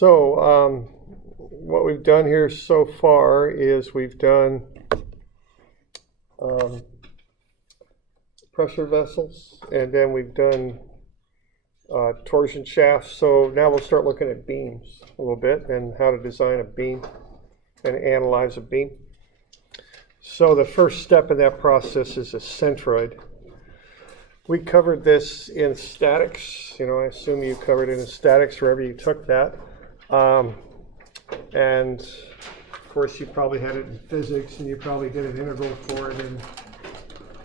So what we've done here so far is we've done pressure vessels, and then we've done torsion shafts. So now we'll start looking at beams a little bit and how to design a beam and analyze a beam. So the first step in that process is a centroid. We covered this in statics. You know, I assume you covered it in statics wherever you took that. And of course you probably had it in physics, and you probably did an integral for it in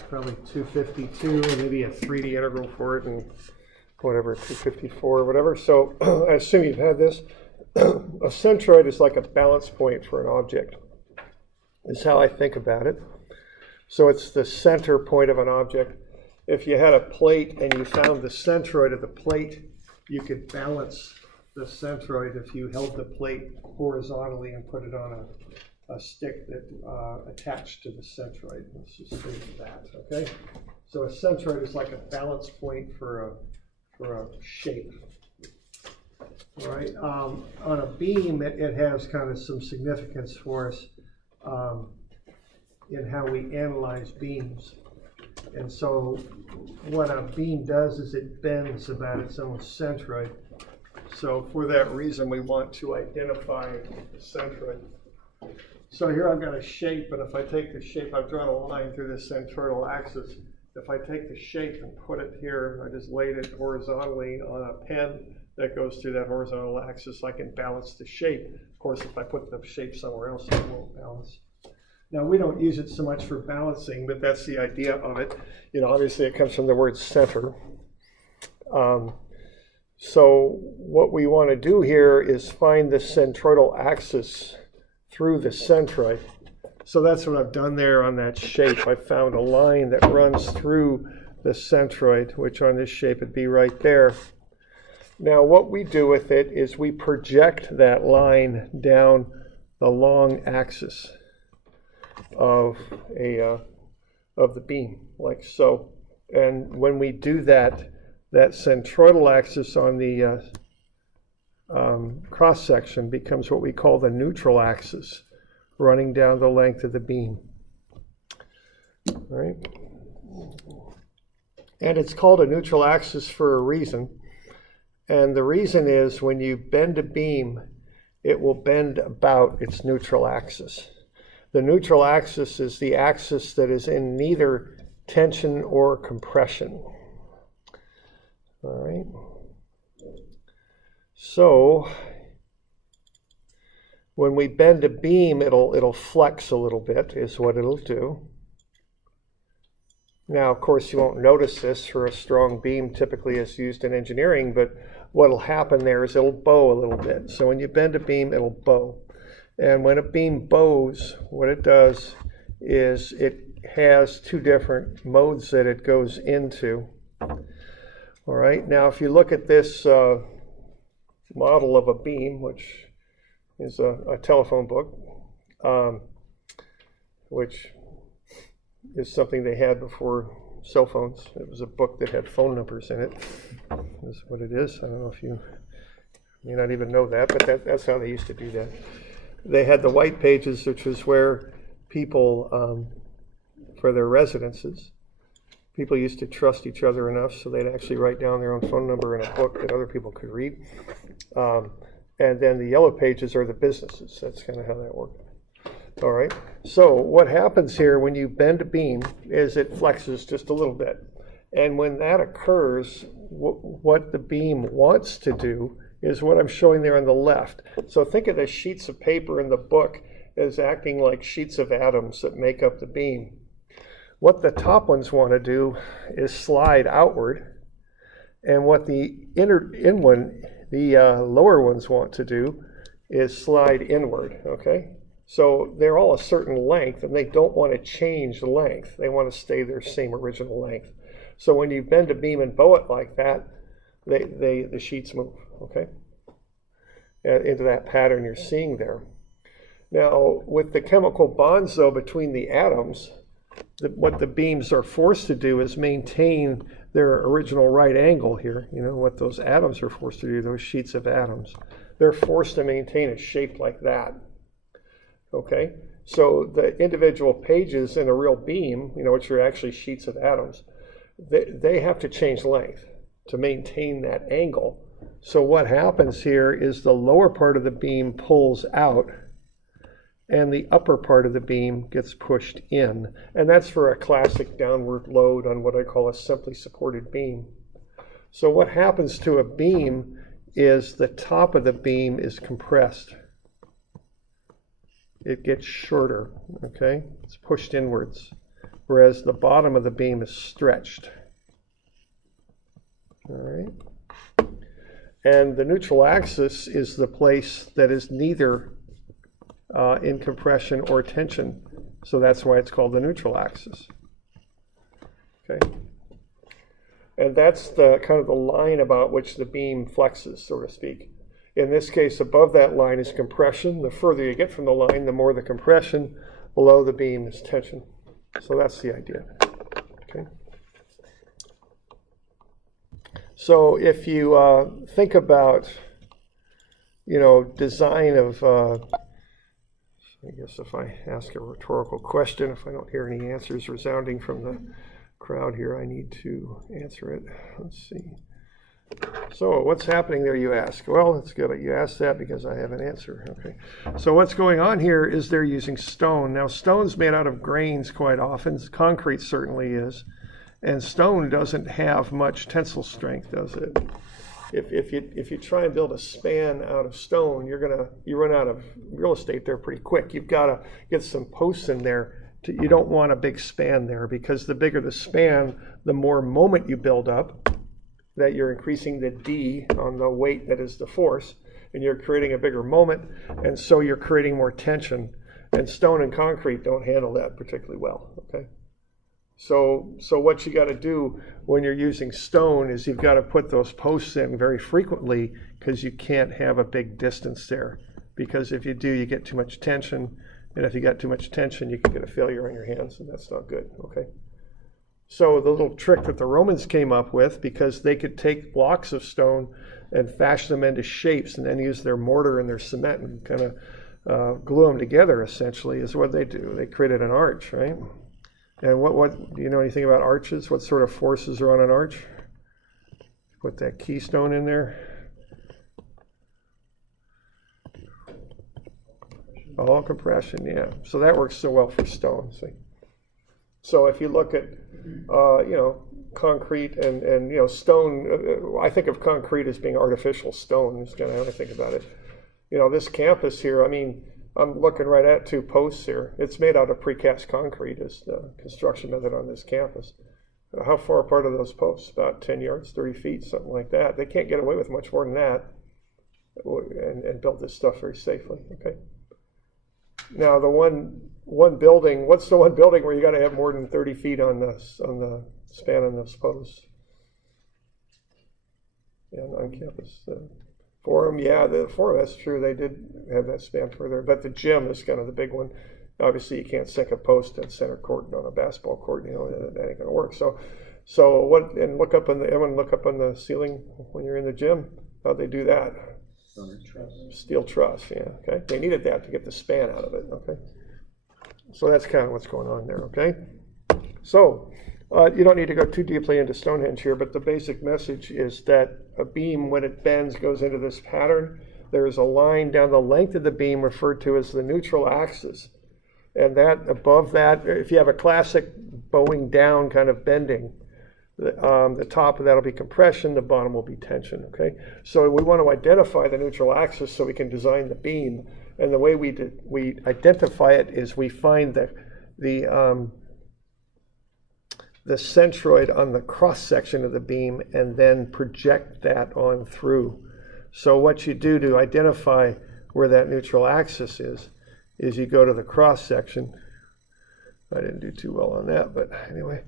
probably 252, and maybe a 3D integral for it in whatever, 254 or whatever. So I assume you've had this. A centroid is like a balance point for an object, is how I think about it. So it's the center point of an object. If you had a plate and you found the centroid of the plate, you could balance the centroid if you held the plate horizontally and put it on a stick that attached to the centroid. Let's just say that, okay? So a centroid is like a balance point for a shape. All right. On a beam, it has kind of some significance for us in how we analyze beams. And so what a beam does is it bends about its own centroid. So for that reason, we want to identify the centroid. So here I've got a shape, and if I take the shape, I've drawn a line through this centroidal axis. If I take the shape and put it here, I just laid it horizontally on a pen that goes through that horizontal axis, I can balance the shape. Of course, if I put the shape somewhere else, it won't balance. Now, we don't use it so much for balancing, but that's the idea of it. You know, obviously it comes from the word center. So what we want to do here is find the centroidal axis through the centroid. So that's what I've done there on that shape. I found a line that runs through the centroid, which on this shape would be right there. Now what we do with it is we project that line down the long axis of the beam, like so. And when we do that, that centroidal axis on the cross section becomes what we call the neutral axis, running down the length of the beam. All right. And it's called a neutral axis for a reason. And the reason is when you bend a beam, it will bend about its neutral axis. The neutral axis is the axis that is in neither tension or compression. All right. So when we bend a beam, it'll flex a little bit, is what it'll do. Now, of course, you won't notice this for a strong beam, typically is used in engineering, but what'll happen there is it'll bow a little bit. So when you bend a beam, it'll bow. And when a beam bows, what it does is it has two different modes that it goes into. All right, now if you look at this model of a beam, which is a telephone book, which is something they had before cell phones. It was a book that had phone numbers in it. That's what it is. I don't know if you may not even know that, but that's how they used to do that. They had the white pages, which was where people, for their residences, people used to trust each other enough so they'd actually write down their own phone number in a book that other people could read. And then the yellow pages are the businesses. That's kind of how that worked. All right. So what happens here when you bend a beam is it flexes just a little bit. And when that occurs, what the beam wants to do is what I'm showing there on the left. So think of the sheets of paper in the book as acting like sheets of atoms that make up the beam. What the top ones want to do is slide outward, and what the lower ones want to do is slide inward, okay? So they're all a certain length, and they don't want to change the length. They want to stay their same original length. So when you bend a beam and bow it like that, the sheets move, okay? Into that pattern you're seeing there. Now, with the chemical bonds, though, between the atoms, what the beams are forced to do is maintain their original right angle here. You know, what those atoms are forced to do, those sheets of atoms. they're forced to maintain a shape like that. Okay, so the individual pages in a real beam, which are actually sheets of atoms, they have to change length to maintain that angle. So what happens here is the lower part of the beam pulls out and the upper part of the beam gets pushed in. And that's for a classic downward load on what I call a simply supported beam. So what happens to a beam is the top of the beam is compressed. It gets shorter, okay? It's pushed inwards, whereas the bottom of the beam is stretched. All right. And the neutral axis is the place that is neither in compression or tension. So that's why it's called the neutral axis. Okay. And that's the kind of the line about which the beam flexes, so to speak. In this case, above that line is compression. The further you get from the line, the more the compression. Below the beam is tension. So that's the idea. Okay. So if you think about, design of, I guess if I ask a rhetorical question, if I don't hear any answers resounding from the crowd here, I need to answer it. Let's see. So what's happening there, you ask? Well, it's good you asked that because I have an answer. Okay. So what's going on here is they're using stone. Now, stone's made out of grains quite often. Concrete certainly is. And stone doesn't have much tensile strength, does it? If you try and build a span out of stone, you run out of real estate there pretty quick. You've got to get some posts in there. You don't want a big span there, because the bigger the span, the more moment you build up, that you're increasing the D on the weight that is the force, and you're creating a bigger moment, and so you're creating more tension. And stone and concrete don't handle that particularly well, okay? So what you got to do when you're using stone is you've got to put those posts in very frequently, because you can't have a big distance there. Because if you do, you get too much tension, and if you got too much tension, you can get a failure on your hands, and that's not good, okay? So the little trick that the Romans came up with, because they could take blocks of stone and fashion them into shapes and then use their mortar and their cement and kind of glue them together, essentially, is what they do. They created an arch, right? And what do you know anything about arches? What sort of forces are on an arch? Put that keystone in there. All compression, yeah. So that works so well for stone, see? So if you look at, concrete and stone, I think of concrete as being artificial stone, is kind of how I think about it. This campus here, I'm looking right at two posts here. It's made out of precast concrete is the construction method on this campus. How far apart are those posts? About 10 yards, 30 feet, something like that. They can't get away with much more than that and build this stuff very safely, okay? Now the one building, what's the one building where you got to have more than 30 feet on the span on those posts? Yeah, on campus. Forum, yeah, the Forum, that's true. They did have that span further, but the gym is kind of the big one. Obviously, you can't sink a post at center court on a basketball court. That ain't gonna work. So what? And look up on the ceiling when you're in the gym. How'd they do that? Steel truss. Yeah. Okay. They needed that to get the span out of it. Okay. So that's kind of what's going on there. Okay. So you don't need to go too deeply into Stonehenge here, but the basic message is that a beam, when it bends, goes into this pattern. There's a line down the length of the beam referred to as the neutral axis. And that above that, if you have a classic bowing down kind of bending, the top of that will be compression, the bottom will be tension, okay? So we want to identify the neutral axis so we can design the beam. And the way we identify it is we find the centroid on the cross section of the beam and then project that on through. So what you do to identify where that neutral axis is you go to the cross section. I didn't do too well on that, but anyway,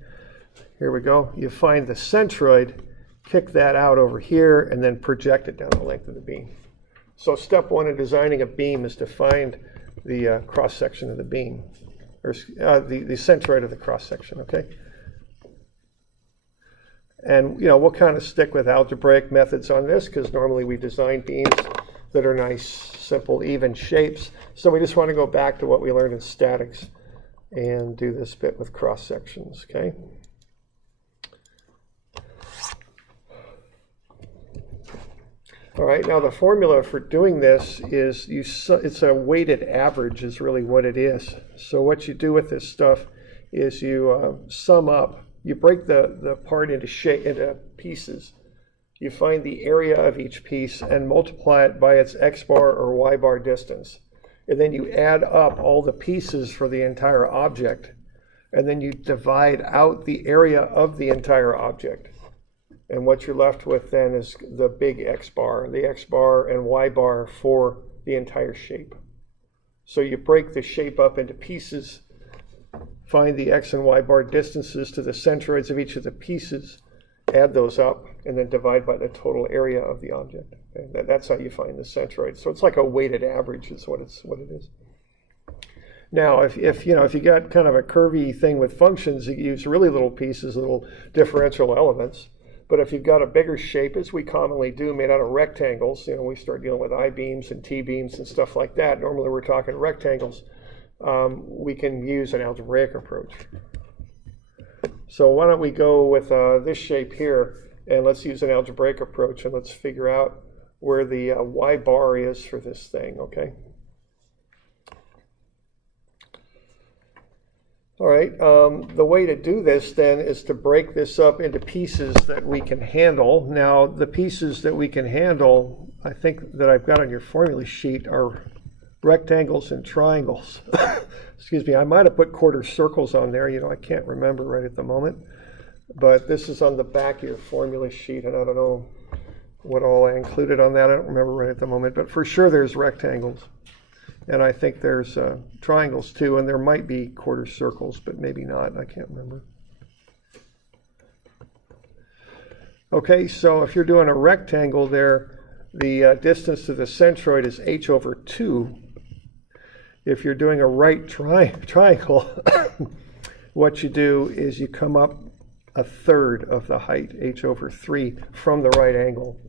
here we go. You find the centroid, kick that out over here, and then project it down the length of the beam. So step one in designing a beam is to find the cross section of the beam, or the centroid of the cross section, okay? And we'll kind of stick with algebraic methods on this, because normally we design beams that are nice, simple, even shapes. So we just want to go back to what we learned in statics and do this bit with cross sections, okay? All right, now the formula for doing this is it's a weighted average is really what it is. So what you do with this stuff is you sum up, you break the part into pieces. You find the area of each piece and multiply it by its x bar or y bar distance. And then you add up all the pieces for the entire object. And then you divide out the area of the entire object. And what you're left with then is the big x bar and y bar for the entire shape. So you break the shape up into pieces, find the x and y bar distances to the centroids of each of the pieces, add those up, and then divide by the total area of the object. Okay? That's how you find the centroid. So it's like a weighted average is what it is. Now, if you got kind of a curvy thing with functions, you use really little pieces, little differential elements. But if you've got a bigger shape, as we commonly do, made out of rectangles, we start dealing with I-beams and T-beams and stuff like that. Normally we're talking rectangles. We can use an algebraic approach. So why don't we go with this shape here, and let's use an algebraic approach, and let's figure out where the y bar is for this thing, okay? All right, the way to do this then is to break this up into pieces that we can handle. Now, the pieces that we can handle, I think that I've got on your formula sheet are rectangles and triangles. Excuse me, I might have put quarter circles on there, I can't remember right at the moment. But this is on the back of your formula sheet, and I don't know what all I included on that. I don't remember right at the moment, but for sure there's rectangles. And I think there's triangles too, and there might be quarter circles, but maybe not. I can't remember. Okay, so if you're doing a rectangle there, the distance to the centroid is h over 2. If you're doing a right triangle, what you do is you come up a third of the height, h over 3, from the right angle.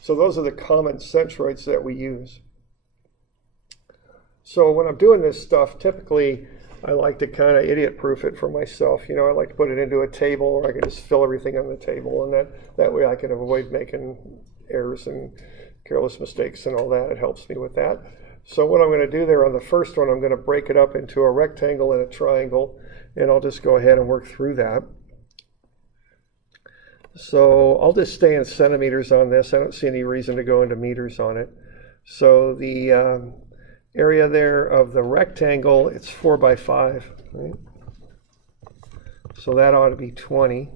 So those are the common centroids that we use. So when I'm doing this stuff, typically I like to kind of idiot-proof it for myself. I like to put it into a table, or I can just fill everything on the table, and that way I can avoid making errors and careless mistakes and all that. It helps me with that. So what I'm going to do there on the first one, I'm going to break it up into a rectangle and a triangle, and I'll just go ahead and work through that. So I'll just stay in centimeters on this. I don't see any reason to go into meters on it. So the area there of the rectangle, it's 4 by 5, right? So that ought to be 20.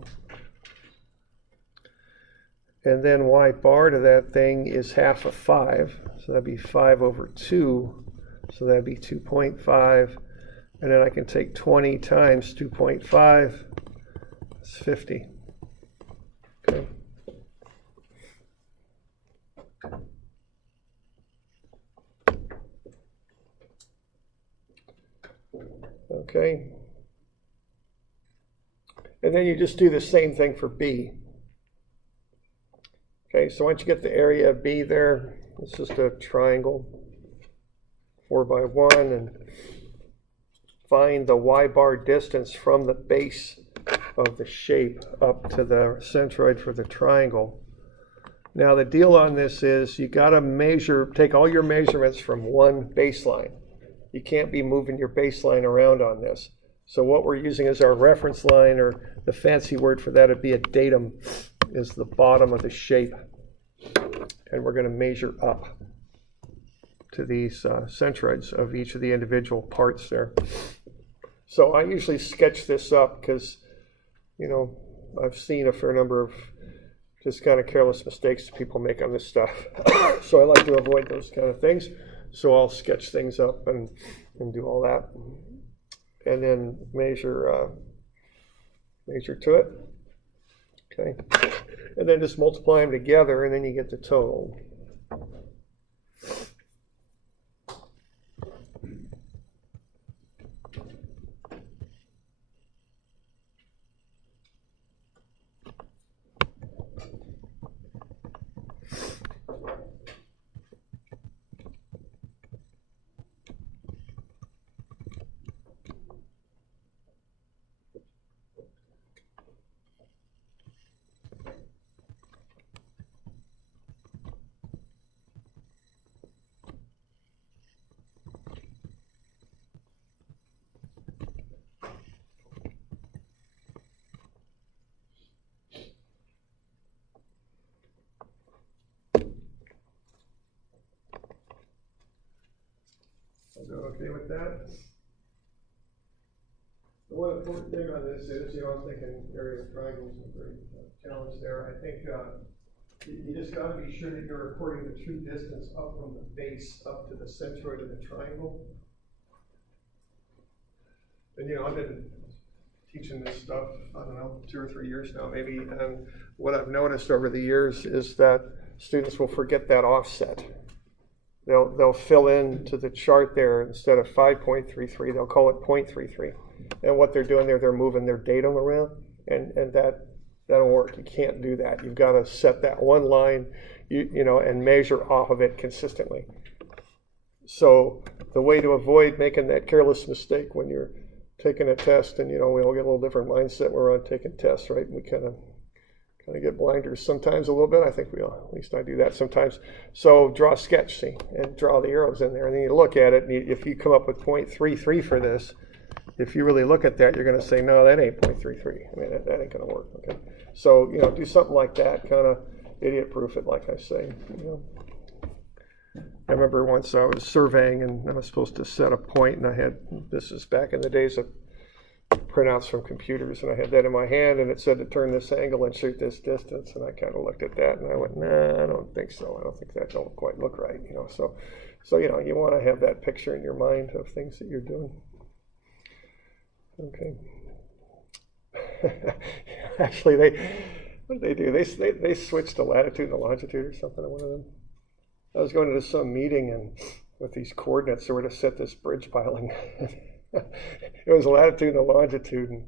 And then y bar to that thing is half of 5, so that'd be 5 over 2, so that'd be 2.5. And then I can take 20 times 2.5, it's 50. Okay. Okay. And then you just do the same thing for B. Okay, so once you get the area of B there, it's just a triangle, 4 by 1, and find the y bar distance from the base of the shape up to the centroid for the triangle. Now the deal on this is you got to take all your measurements from one baseline. You can't be moving your baseline around on this. So what we're using as our reference line, or the fancy word for that would be a datum, is the bottom of the shape. And we're going to measure up to these centroids of each of the individual parts there. So I usually sketch this up because, I've seen a fair number of just kind of careless mistakes people make on this stuff. So I like to avoid those kind of things. So I'll sketch things up and do all that. And then measure to it. Okay. And then just multiply them together, and then you get the total. Okay with that? The one important thing on this is, I was thinking area of triangles is a great challenge there. I think you just got to be sure that you're recording the true distance up from the base up to the centroid of the triangle. And I've been teaching this stuff, I don't know, 2 or 3 years now maybe, and what I've noticed over the years is that students will forget that offset. They'll fill in to the chart there, instead of 5.33, they'll call it 0.33. And what they're doing there, they're moving their datum around, and that don't work. You can't do that. You've got to set that one line, and measure off of it consistently. So the way to avoid making that careless mistake when you're taking a test, and we all get a little different mindset when we're on taking tests, right? We kind of get blinders sometimes a little bit. I think we all, at least I do that sometimes. So draw a sketch, see, and draw the arrows in there, and then you look at it, and if you come up with 0.33 for this, if you really look at that, you're going to say, no, that ain't 0.33. I mean, that ain't going to work. Okay, so do something like that, kind of idiot-proof it, like I say. I remember once I was surveying, and I was supposed to set a point, and this is back in the days of printouts from computers, and I had that in my hand, and it said to turn this angle and shoot this distance, and I kind of looked at that, and I went, nah, I don't think so. I don't think that don't quite look right, So you want to have that picture in your mind of things that you're doing. Okay. Actually, what did they do? They switched the latitude and the longitude or something on one of them. I was going to some meeting, and with these coordinates, they were to set this bridge piling. It was latitude and longitude, and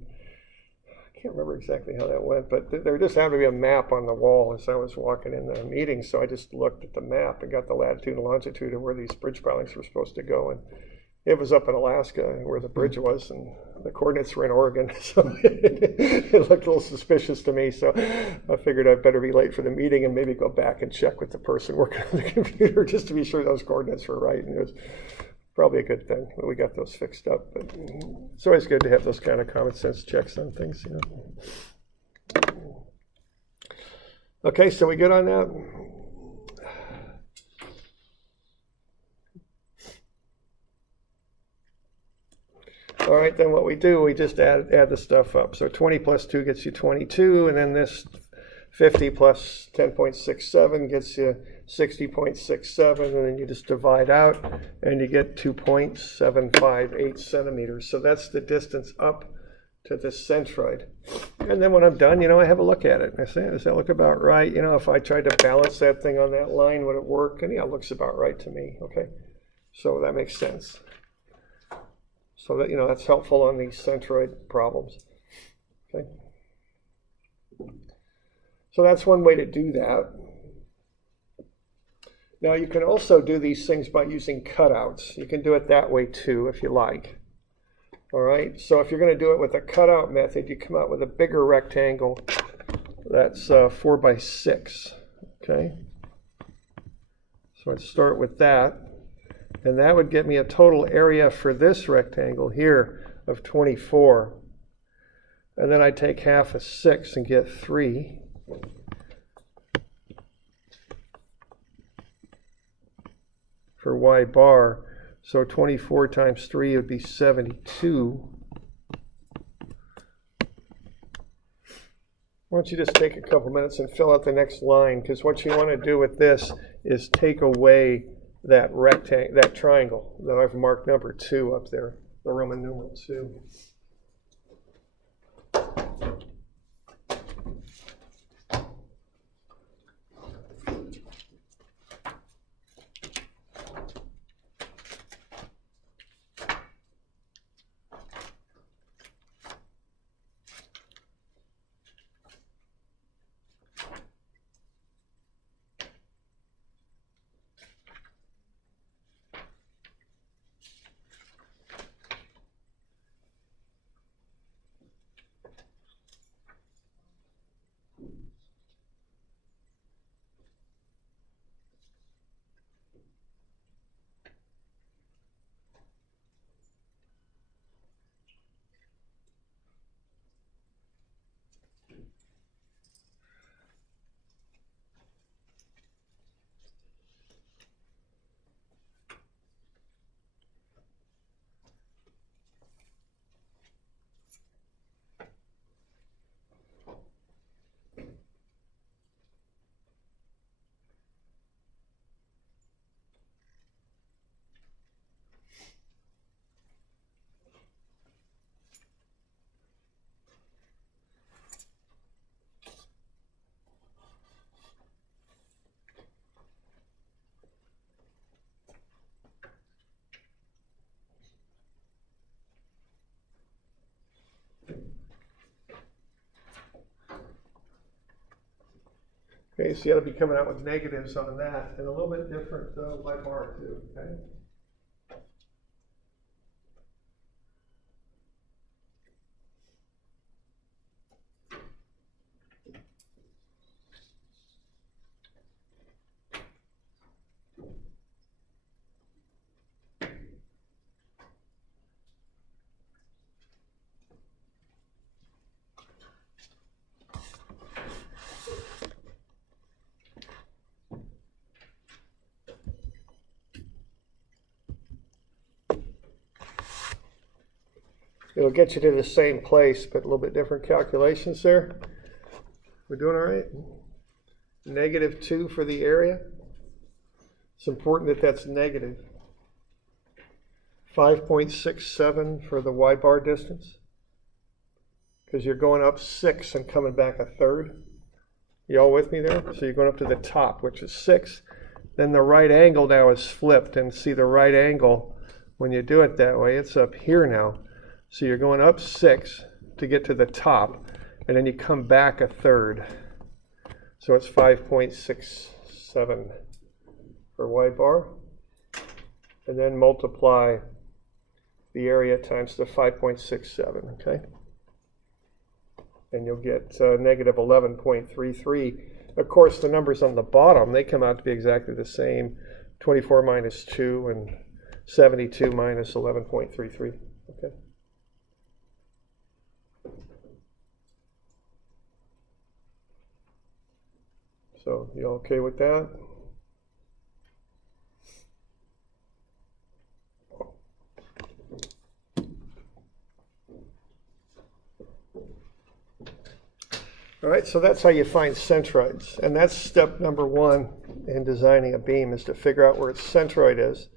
I can't remember exactly how that went, but there just happened to be a map on the wall as I was walking in the meeting, so I just looked at the map and got the latitude and longitude of where these bridge pilings were supposed to go, and it was up in Alaska where the bridge was, and the coordinates were in Oregon, so it looked a little suspicious to me, so I figured I'd better be late for the meeting and maybe go back and check with the person working on the computer just to be sure those coordinates were right, and it was probably a good thing that we got those fixed up, but it's always good to have those kind of common sense checks on things, Okay, so we good on that? All right, then what we do, we just add the stuff up. So 20 plus 2 gets you 22, and then this 50 plus 10.67 gets you 60.67, and then you just divide out, and you get 2.758 centimeters. So that's the distance up to the centroid. And then when I'm done, I have a look at it. And I say, does that look about right? If I tried to balance that thing on that line, would it work? And yeah, it looks about right to me, okay? So that makes sense. So that, that's helpful on these centroid problems, okay? So that's one way to do that. Now you can also do these things by using cutouts. You can do it that way too, if you like. All right, so if you're going to do it with a cutout method, you come out with a bigger rectangle that's 4 by 6, okay? So I'd start with that. And that would get me a total area for this rectangle here of 24. And then I'd take half of 6 and get 3. For y bar. So 24 times 3 would be 72. Why don't you just take a couple minutes and fill out the next line, because what you want to do with this is take away that rectangle, that triangle that I've marked number 2 up there, the Roman numeral 2. Okay, so you ought to be coming out with negatives on that, and a little bit different by bar too, okay? It'll get you to the same place, but a little bit different calculations there. We're doing all right? -2 for the area. It's important that that's negative. 5.67 for the y bar distance, because you're going up 6 and coming back 1/3. You all with me there? So you're going up to the top, which is 6. Then the right angle now is flipped, and see the right angle, when you do it that way, it's up here now. So you're going up 6 to get to the top, and then you come back 1/3. So it's 5.67 for y bar. And then multiply the area times the 5.67, okay? And you'll get negative 11.33. Of course, the numbers on the bottom, they come out to be exactly the same. 24 minus 2 and 72 minus 11.33, okay? So you okay with that? All right, so that's how you find centroids. And that's step number 1 in designing a beam, is to figure out where its centroid is.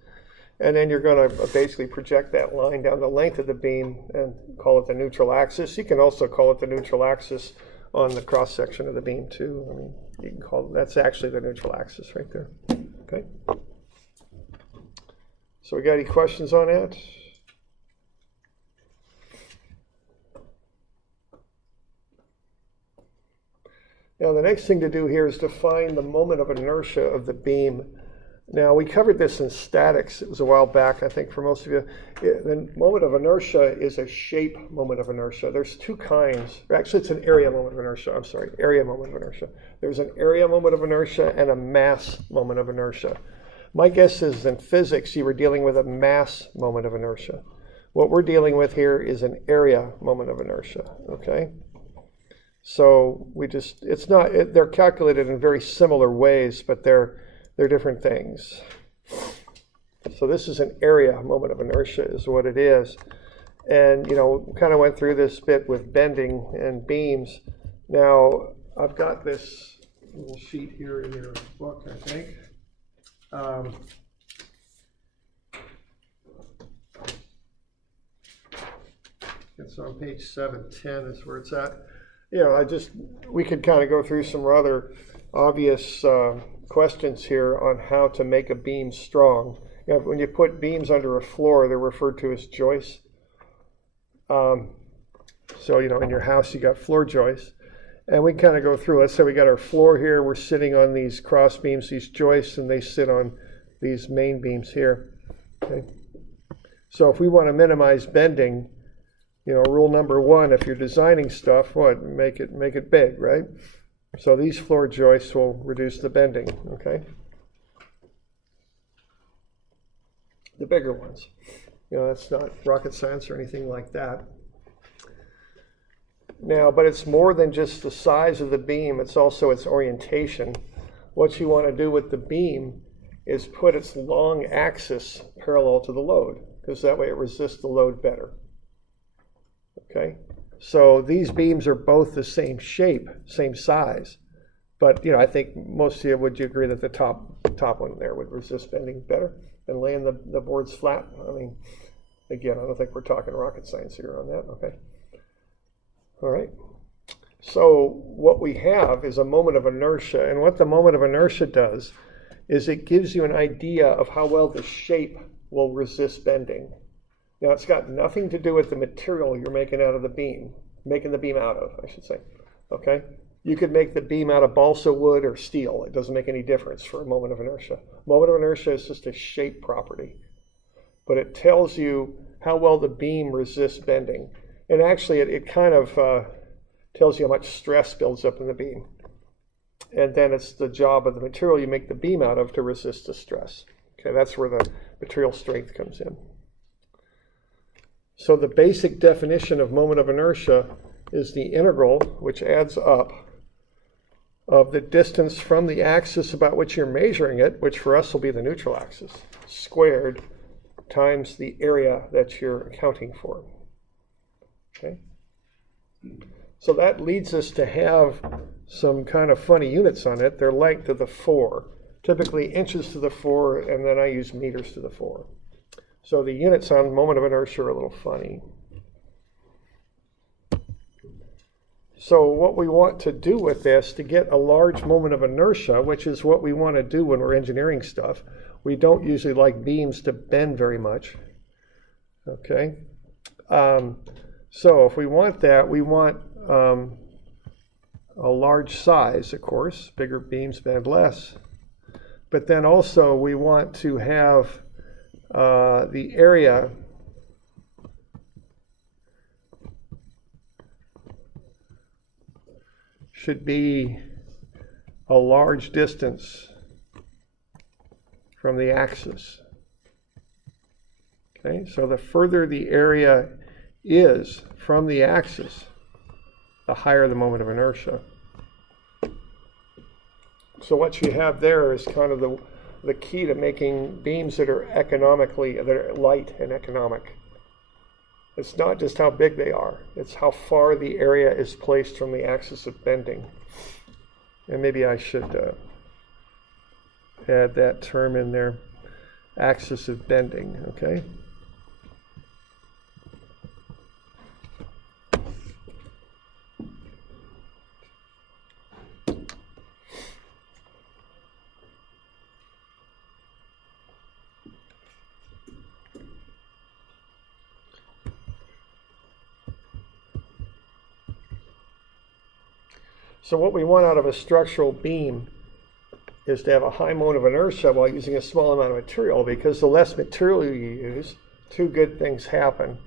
And then you're going to basically project that line down the length of the beam and call it the neutral axis. You can also call it the neutral axis on the cross section of the beam too. I mean, you can call it, that's actually the neutral axis right there. Okay. So we got any questions on that? Now the next thing to do here is to find the moment of inertia of the beam. Now we covered this in statics. It was a while back, I think, for most of you. The moment of inertia is a shape moment of inertia. There's 2 kinds. Actually, it's an area moment of inertia. I'm sorry, area moment of inertia. There's an area moment of inertia and a mass moment of inertia. My guess is in physics you were dealing with a mass moment of inertia. What we're dealing with here is an area moment of inertia, okay? So we just, it's not, they're calculated in very similar ways, but they're different things. So this is an area moment of inertia is what it is. And, you know, kind of went through this bit with bending and beams. Now, I've got this little sheet here in your book, I think. It's on page 710 is where it's at. You know, we could kind of go through some rather obvious questions here on how to make a beam strong. You know, when you put beams under a floor, they're referred to as joists. So, you know, in your house, you got floor joists. And we kind of go through, let's say we got our floor here, we're sitting on these cross beams, these joists, and they sit on these main beams here. Okay. So if we want to minimize bending, you know, rule number 1, if you're designing stuff, what? Make it big, right? So these floor joists will reduce the bending, okay? The bigger ones. You know, that's not rocket science or anything like that. Now, but it's more than just the size of the beam, it's also its orientation. What you want to do with the beam is put its long axis parallel to the load, because that way it resists the load better. Okay? So these beams are both the same shape, same size. But, you know, I think most of you, would you agree that the top one there would resist bending better than laying the boards flat? I mean, again, I don't think we're talking rocket science here on that, okay? All right. So what we have is a moment of inertia, and what the moment of inertia does is it gives you an idea of how well the shape will resist bending. Now, it's got nothing to do with the material you're making out of the beam, making the beam out of, I should say, okay? You could make the beam out of balsa wood or steel. It doesn't make any difference for a moment of inertia. Moment of inertia is just a shape property, but it tells you how well the beam resists bending. And actually, it kind of tells you how much stress builds up in the beam. And then it's the job of the material you make the beam out of to resist the stress. Okay, that's where the material strength comes in. So the basic definition of moment of inertia is the integral, which adds up, of the distance from the axis about which you're measuring it, which for us will be the neutral axis, squared times the area that you're accounting for. Okay? So that leads us to have some kind of funny units on it. They're length to the 4, typically inches to the 4, and then I use meters to the 4. So the units on moment of inertia are a little funny. So what we want to do with this, to get a large moment of inertia, which is what we want to do when we're engineering stuff, we don't usually like beams to bend very much. Okay? So if we want that, we want a large size, of course. Bigger beams bend less. But then also we want to have the area should be a large distance from the axis. Okay, so the further the area is from the axis, the higher the moment of inertia. So what you have there is kind of the key to making beams that are light and economic. It's not just how big they are, it's how far the area is placed from the axis of bending. And maybe I should add that term in there, axis of bending, okay? So what we want out of a structural beam is to have a high moment of inertia while using a small amount of material, because the less material you use, two good things happen.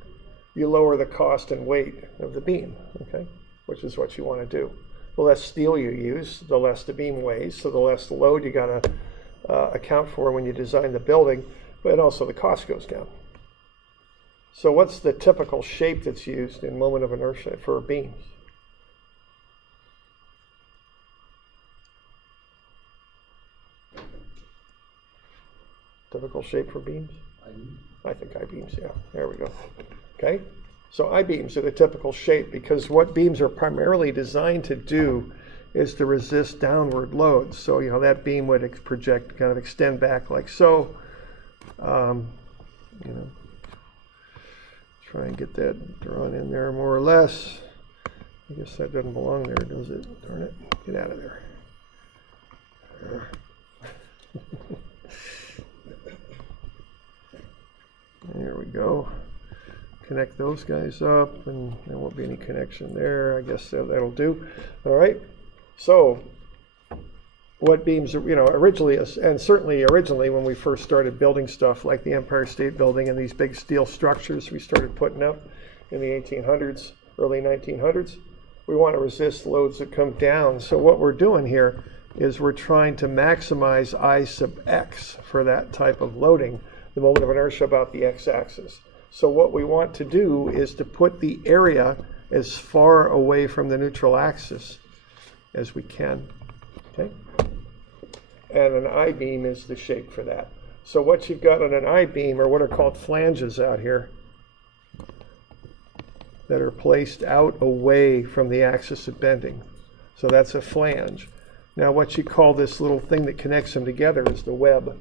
You lower the cost and weight of the beam, okay, which is what you want to do. The less steel you use, the less the beam weighs, so the less load you got to account for when you design the building, but also the cost goes down. So what's the typical shape that's used in moment of inertia for beams? Typical shape for beams? I-beam. I think I-beams, yeah. There we go. Okay? So I-beams are the typical shape because what beams are primarily designed to do is to resist downward loads. So, you know, that beam would project, kind of extend back like so. You know, try and get that drawn in there more or less. I guess that doesn't belong there, does it? Darn it. Get out of there. There we go. Connect those guys up, and there won't be any connection there. I guess that'll do. All right. So, what beams, you know, originally, and certainly originally when we first started building stuff like the Empire State Building and these big steel structures we started putting up in the 1800s, early 1900s, we want to resist loads that come down. So what we're doing here is we're trying to maximize I sub x for that type of loading, the moment of inertia about the x-axis. So what we want to do is to put the area as far away from the neutral axis as we can, okay? And an I-beam is the shape for that. So what you've got on an I-beam are what are called flanges out here that are placed out away from the axis of bending. So that's a flange. Now what you call this little thing that connects them together is the web.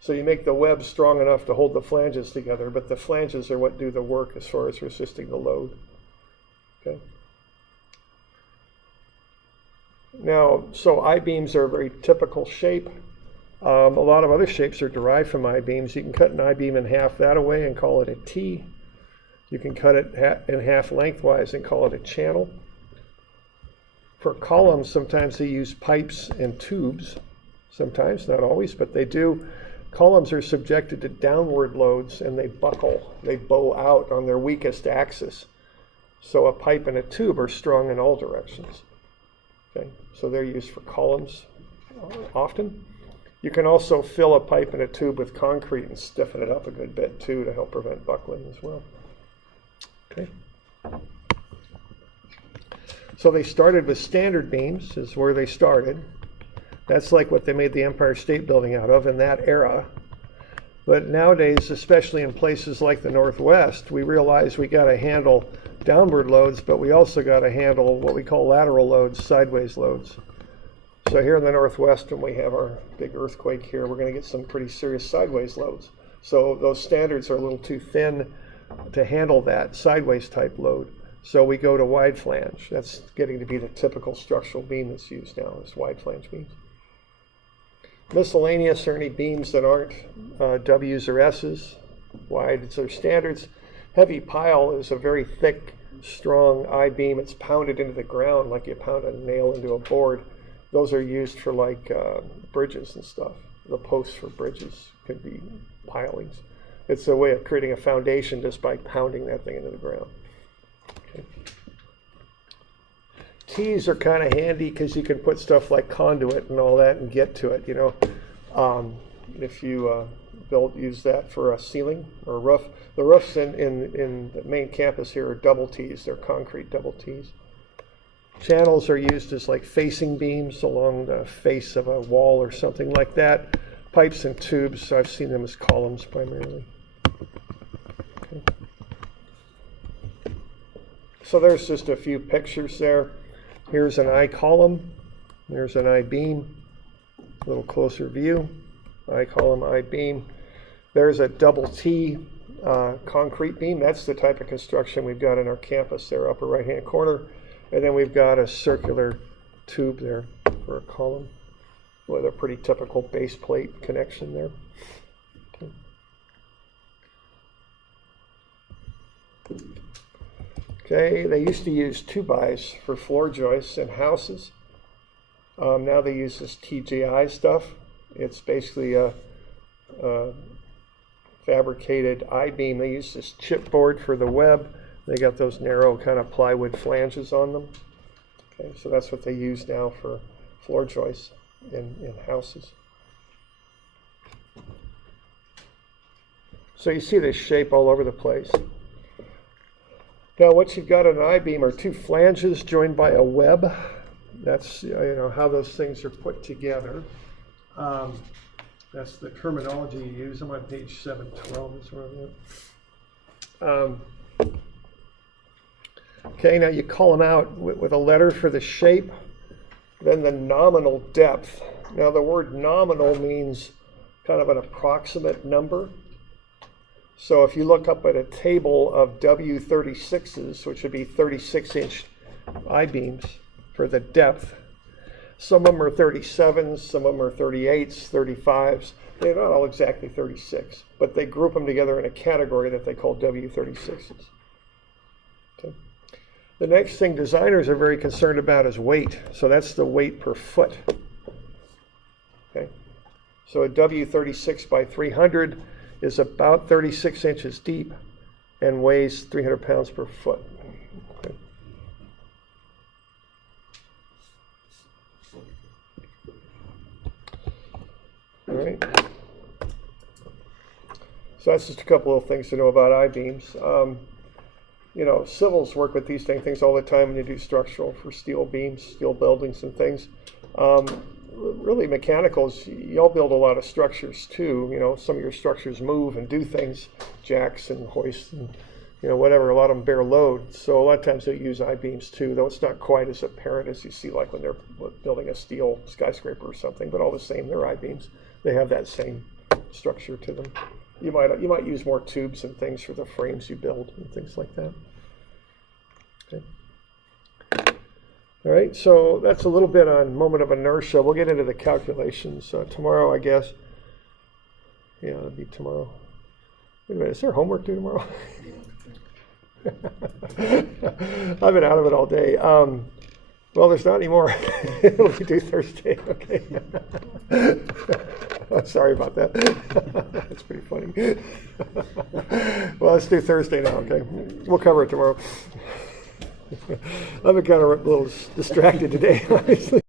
So you make the web strong enough to hold the flanges together, but the flanges are what do the work as far as resisting the load. Okay. Now, so I-beams are a very typical shape. A lot of other shapes are derived from I-beams. You can cut an I-beam in half that way and call it a T. You can cut it in half lengthwise and call it a channel. For columns, sometimes they use pipes and tubes. Sometimes, not always, but they do. Columns are subjected to downward loads and they buckle, they bow out on their weakest axis. So a pipe and a tube are strong in all directions. Okay, so they're used for columns often. You can also fill a pipe and a tube with concrete and stiffen it up a good bit too to help prevent buckling as well. Okay. So they started with standard beams, is where they started. That's like what they made the Empire State Building out of in that era. But nowadays, especially in places like the Northwest, we realize we got to handle downward loads, but we also got to handle what we call lateral loads, sideways loads. So here in the Northwest, when we have our big earthquake here, we're going to get some pretty serious sideways loads. So those standards are a little too thin to handle that sideways type load. So we go to wide flange. That's getting to be the typical structural beam that's used now, is wide flange beams. Miscellaneous are any beams that aren't W's or S's. Wides are standards. Heavy pile is a very thick, strong I-beam. It's pounded into the ground like you pound a nail into a board. Those are used for like bridges and stuff. The posts for bridges could be pilings. It's a way of creating a foundation just by pounding that thing into the ground. Okay. T's are kind of handy because you can put stuff like conduit and all that and get to it. You know, if you use that for a ceiling or a roof. The roofs in the main campus here are double T's. They're concrete double T's. Channels are used as like facing beams along the face of a wall or something like that. Pipes and tubes, I've seen them as columns primarily. Okay. So there's just a few pictures there. Here's an I column. There's an I beam. A little closer view. I column, I beam. There's a double T concrete beam. That's the type of construction we've got in our campus there, upper right-hand corner. And then we've got a circular tube there for a column with a pretty typical base plate connection there. Okay, they used to use 2x for floor joists in houses. Now they use this TGI stuff. It's basically a fabricated I-beam. They use this chipboard for the web. They got those narrow kind of plywood flanges on them. Okay, so that's what they use now for floor joists in houses. So you see this shape all over the place. Now what you've got in an I-beam are two flanges joined by a web. That's how those things are put together. That's the terminology you use. I'm on page 712 is where I'm at. Okay, now you call them out with a letter for the shape, then the nominal depth. Now the word nominal means kind of an approximate number. So if you look up at a table of W36s, which would be 36-inch I-beams for the depth, some of them are 37s, some of them are 38s, 35s. They're not all exactly 36, but they group them together in a category that they call W36s. Okay. The next thing designers are very concerned about is weight. So that's the weight per foot. Okay. So a W36 by 300 is about 36 inches deep and weighs 300 pounds per foot. Okay. All right. So that's just a couple of things to know about I-beams. Civils work with these things all the time when you do structural for steel beams, steel buildings and things. Really mechanicals, y'all build a lot of structures too. Some of your structures move and do things, jacks and hoists and whatever. A lot of them bear load. So a lot of times they use I-beams too, though it's not quite as apparent as you see like when they're building a steel skyscraper or something, but all the same, they're I-beams. They have that same structure to them. You might use more tubes and things for the frames you build and things like that. Okay. All right, so that's a little bit on moment of inertia. We'll get into the calculations tomorrow, I guess. Yeah, it'll be tomorrow. Wait a minute, is there homework due tomorrow? I've been out of it all day. Well, there's not anymore. It'll be due Thursday. Okay. I'm sorry about that. That's pretty funny. Well, let's do Thursday now. Okay. We'll cover it tomorrow. I've been kind of a little distracted today, obviously.